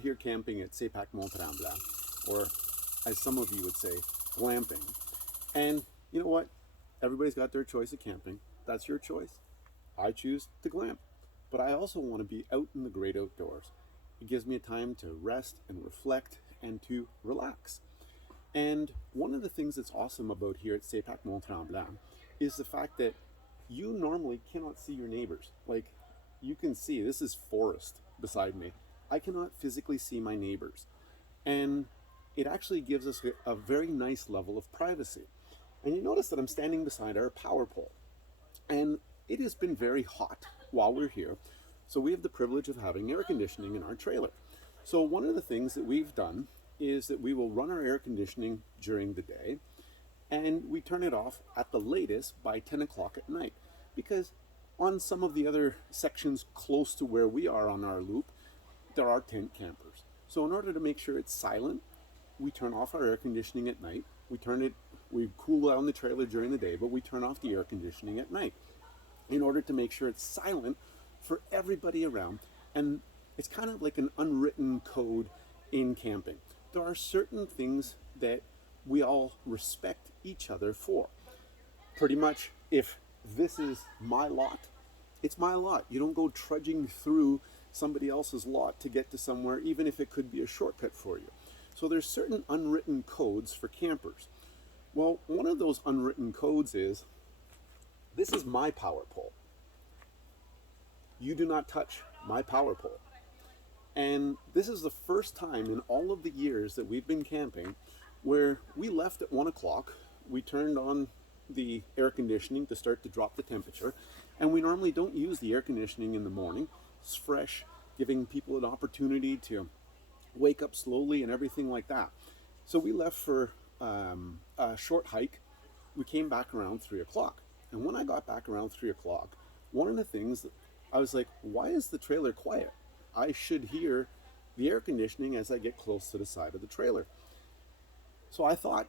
here camping at sepaq Tremblant, or as some of you would say, glamping. And you know what? Everybody's got their choice of camping. That's your choice. I choose to glamp. But I also want to be out in the great outdoors. It gives me a time to rest and reflect and to relax. And one of the things that's awesome about here at sepaq Tremblant is the fact that you normally cannot see your neighbors. Like, you can see, this is forest beside me. I cannot physically see my neighbors. And it actually gives us a very nice level of privacy. And you notice that I'm standing beside our power pole. And it has been very hot while we're here. So we have the privilege of having air conditioning in our trailer. So one of the things that we've done is that we will run our air conditioning during the day, and we turn it off at the latest by 10 o'clock at night. Because on some of the other sections close to where we are on our loop, there are tent campers. So in order to make sure it's silent, we turn off our air conditioning at night. We cool down the trailer during the day, but we turn off the air conditioning at night in order to make sure it's silent for everybody around. And it's kind of like an unwritten code in camping. There are certain things that we all respect each other for. Pretty much, if this is my lot, it's my lot. You don't go trudging through somebody else's lot to get to somewhere, even if it could be a shortcut for you. So there's certain unwritten codes for campers. Well, one of those unwritten codes is, this is my power pole. You do not touch my power pole. And this is the first time in all of the years that we've been camping where we left at 1 o'clock, we turned on the air conditioning to start to drop the temperature, and we normally don't use the air conditioning in the morning. It's fresh, giving people an opportunity to wake up slowly and everything like that. So we left for a short hike. We came back around 3 o'clock. And when I got back around 3 o'clock, one of the things that I was like, why is the trailer quiet? I should hear the air conditioning as I get close to the side of the trailer. So I thought,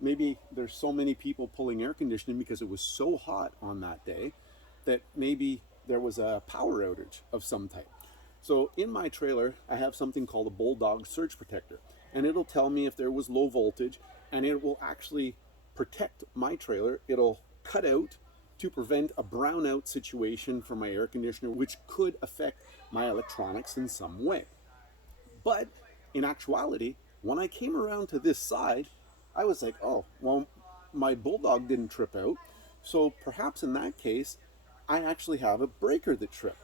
maybe there's so many people pulling air conditioning because it was so hot on that day that maybe there was a power outage of some type. So in my trailer, I have something called a Bulldog surge protector, and it'll tell me if there was low voltage, and it will actually protect my trailer. It'll cut out to prevent a brownout situation for my air conditioner, which could affect my electronics in some way. But in actuality, when I came around to this side, I was like, oh, well, my Bulldog didn't trip out. So perhaps in that case, I actually have a breaker that tripped.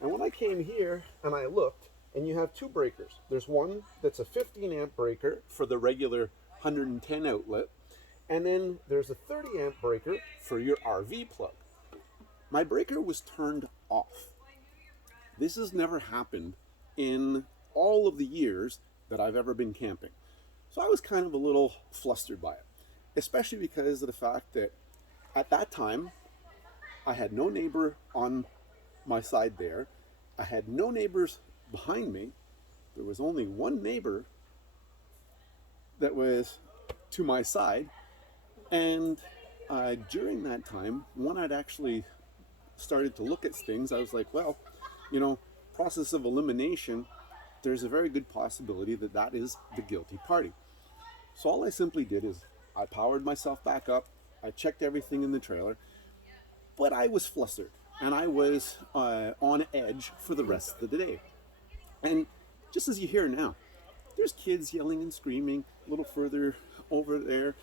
And when I came here and I looked, and you have two breakers. There's one that's a 15 amp breaker for the regular 110 outlet, and then there's a 30 amp breaker for your RV plug. My breaker was turned off. This has never happened in all of the years that I've ever been camping. So I was kind of a little flustered by it, especially because of the fact that at that time, I had no neighbor on my side there. I had no neighbors behind me. There was only one neighbor that was to my side. And during that time, when I'd actually started to look at things, I was like, well, process of elimination, there's a very good possibility that that is the guilty party. So all I simply did is I powered myself back up. I checked everything in the trailer, but I was flustered and I was on edge for the rest of the day. And just as you hear now, there's kids yelling and screaming a little further over there.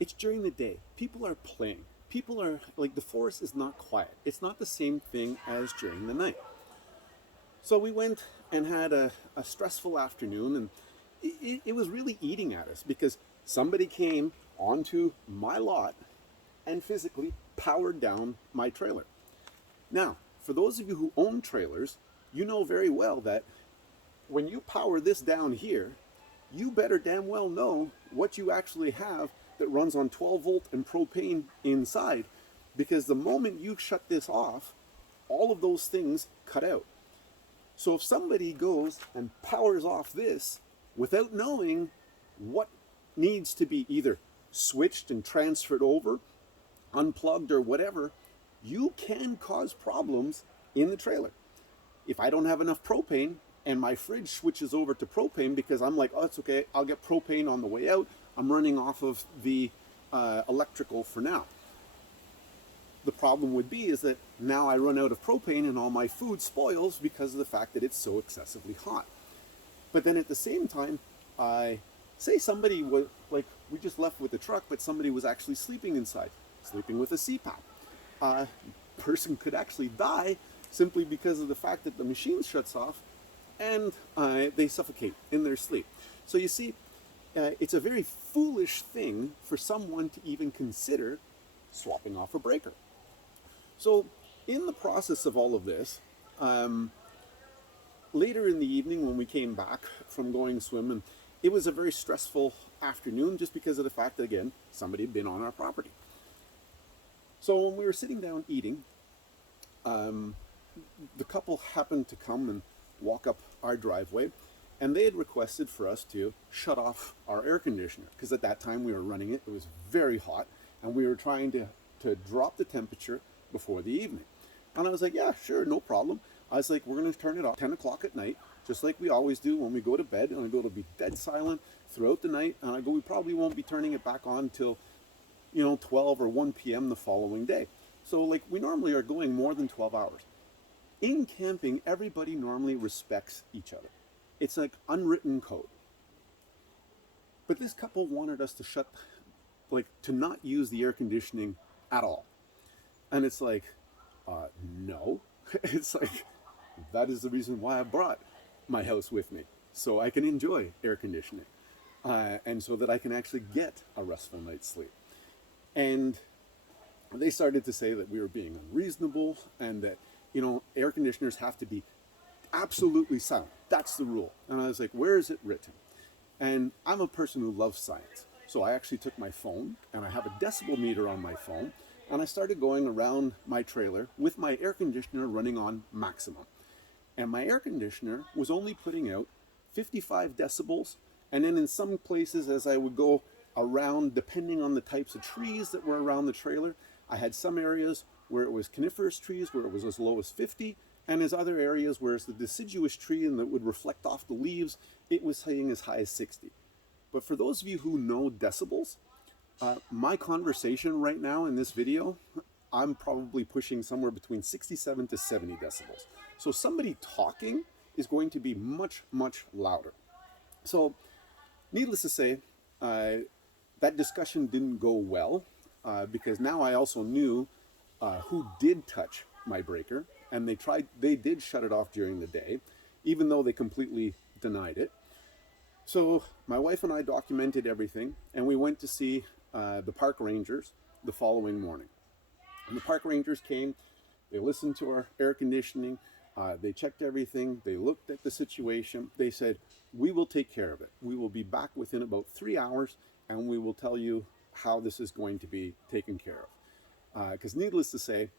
It's during the day. People are playing. People are, like, the forest is not quiet. It's not the same thing as during the night. So we went and had a stressful afternoon, and it was really eating at us because somebody came onto my lot and physically powered down my trailer. Now, for those of you who own trailers, you know very well that when you power this down here, you better damn well know what you actually have that runs on 12 volt and propane inside, because the moment you shut this off, all of those things cut out. So if somebody goes and powers off this without knowing what needs to be either switched and transferred over, unplugged or whatever, you can cause problems in the trailer. If I don't have enough propane, and my fridge switches over to propane because I'm like, oh, it's okay, I'll get propane on the way out. I'm running off of the electrical for now. The problem would be is that now I run out of propane and all my food spoils because of the fact that it's so excessively hot. But then at the same time, I say somebody was like, we just left with the truck, but somebody was actually sleeping inside, sleeping with a CPAP. Person could actually die simply because of the fact that the machine shuts off and they suffocate in their sleep. So you see, it's a very foolish thing for someone to even consider swapping off a breaker. So in the process of all of this, later in the evening when we came back from going swimming, it was a very stressful afternoon just because of the fact that, again, somebody had been on our property. So when we were sitting down eating, the couple happened to come and walk up our driveway, and they had requested for us to shut off our air conditioner because at that time we were running it. It was very hot, and we were trying to drop the temperature before the evening. And I was like, yeah, sure, no problem. I was like, we're going to turn it off 10 o'clock at night, just like we always do when we go to bed. And I go, it'll be dead silent throughout the night. And I go, we probably won't be turning it back on till, 12 or 1 p.m. the following day. So like we normally are going more than 12 hours. In camping, everybody normally respects each other. It's like unwritten code. But this couple wanted us to to not use the air conditioning at all. And it's like, no. It's like, that is the reason why I brought my house with me, so I can enjoy air conditioning, and so that I can actually get a restful night's sleep. And they started to say that we were being unreasonable and that, air conditioners have to be absolutely silent. That's the rule. And I was like, where is it written? And I'm a person who loves science. So I actually took my phone, and I have a decibel meter on my phone, and I started going around my trailer with my air conditioner running on maximum. And my air conditioner was only putting out 55 decibels. And then in some places, as I would go around, depending on the types of trees that were around the trailer, I had some areas where it was coniferous trees, where it was as low as 50, and there's other areas where it's the deciduous tree and that would reflect off the leaves, it was saying as high as 60. But for those of you who know decibels, my conversation right now in this video, I'm probably pushing somewhere between 67 to 70 decibels. So somebody talking is going to be much, much louder. So needless to say, that discussion didn't go well because now I also knew who did touch my breaker, and they did shut it off during the day, even though they completely denied it. So my wife and I documented everything, and we went to see the park rangers the following morning. And the park rangers came, they listened to our air conditioning, they checked everything, they looked at the situation, they said, we will take care of it. We will be back within about 3 hours, and we will tell you how this is going to be taken care of. Because needless to say,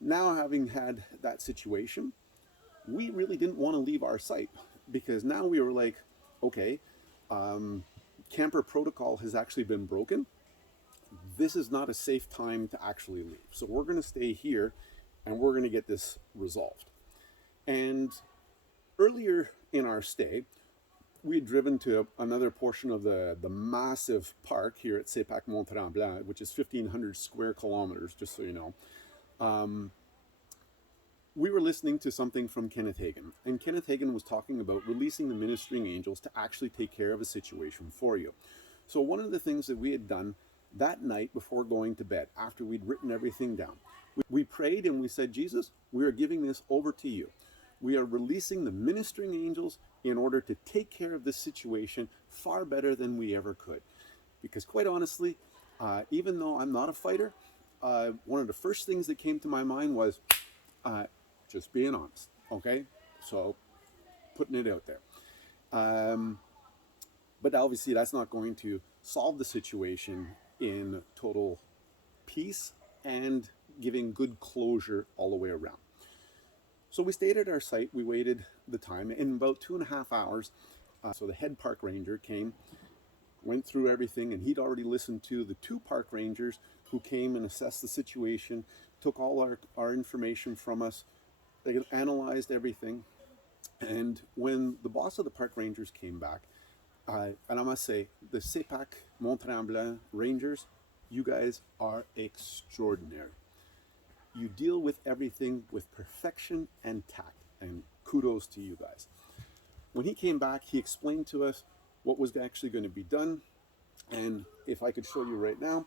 now having had that situation, we really didn't want to leave our site, because now we were like, okay, camper protocol has actually been broken. This is not a safe time to actually leave. So we're going to stay here and we're going to get this resolved. And earlier in our stay, we had driven to another portion of the massive park here at sepaq TREMBLANT, which is 1,500 square kilometers, just so you know. We were listening to something from Kenneth Hagin, and Kenneth Hagin was talking about releasing the ministering angels to actually take care of a situation for you. So one of the things that we had done that night before going to bed, after we'd written everything down, we prayed and we said, Jesus, we are giving this over to you. We are releasing the ministering angels in order to take care of this situation far better than we ever could. Because quite honestly, even though I'm not a fighter, one of the first things that came to my mind was, just being honest, okay? So, putting it out there. But obviously that's not going to solve the situation in total peace and giving good closure all the way around. So we stayed at our site, we waited the time, in about 2.5 hours, so the head park ranger came, went through everything, and he'd already listened to the 2 park rangers who came and assessed the situation, took all our information from us. They analyzed everything, And when the boss of the park rangers came back, and I must say, the sepaq Mont-Tremblant Rangers, you guys are extraordinary. You deal with everything with perfection and tact, and kudos to you guys. When he came back, he explained to us what was actually going to be done. And if I could show you right now,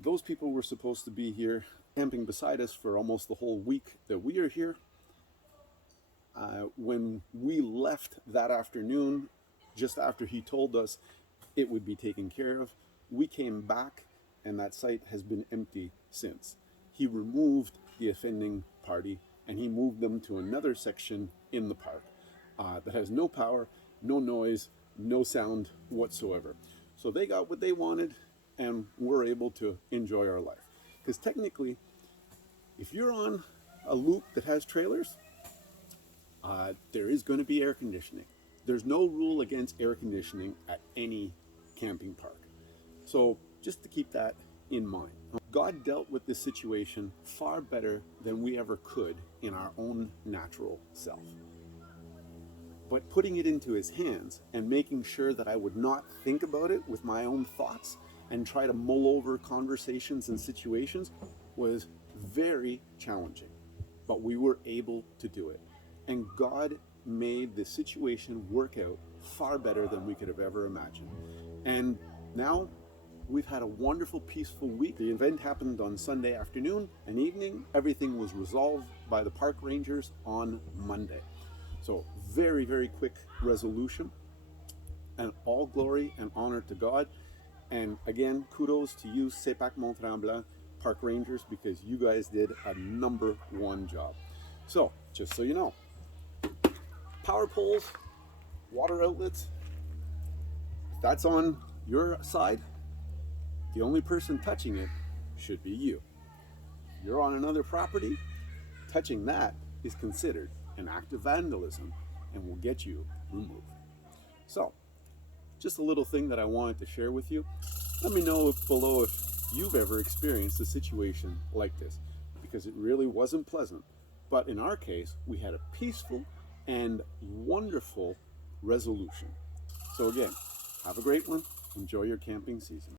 those people were supposed to be here camping beside us for almost the whole week that we are here. When we left that afternoon, just after he told us it would be taken care of, we came back and that site has been empty since. He removed the offending party and he moved them to another section in the park that has no power, no noise, no sound whatsoever. So they got what they wanted and we're able to enjoy our life. Because technically, if you're on a loop that has trailers, there is going to be air conditioning. There's no rule against air conditioning at any camping park. So just to keep that in mind. God dealt with this situation far better than we ever could in our own natural self. But putting it into his hands and making sure that I would not think about it with my own thoughts and try to mull over conversations and situations was very challenging. But we were able to do it. And God made the situation work out far better than we could have ever imagined. And now we've had a wonderful, peaceful week. The event happened on Sunday afternoon and evening. Everything was resolved by the park rangers on Monday. So very, very quick resolution, and all glory and honor to God. And again, kudos to you, sepaq Mont-Tremblant park rangers, because you guys did a #1 job. So just so you know, power poles, water outlets, if that's on your side, the only person touching it should be you. If you're on another property, touching that is considered an act of vandalism and will get you removed. So, just a little thing that I wanted to share with you. Let me know below if you've ever experienced a situation like this, because it really wasn't pleasant. But in our case, we had a peaceful and wonderful resolution. So again, have a great one. Enjoy your camping season.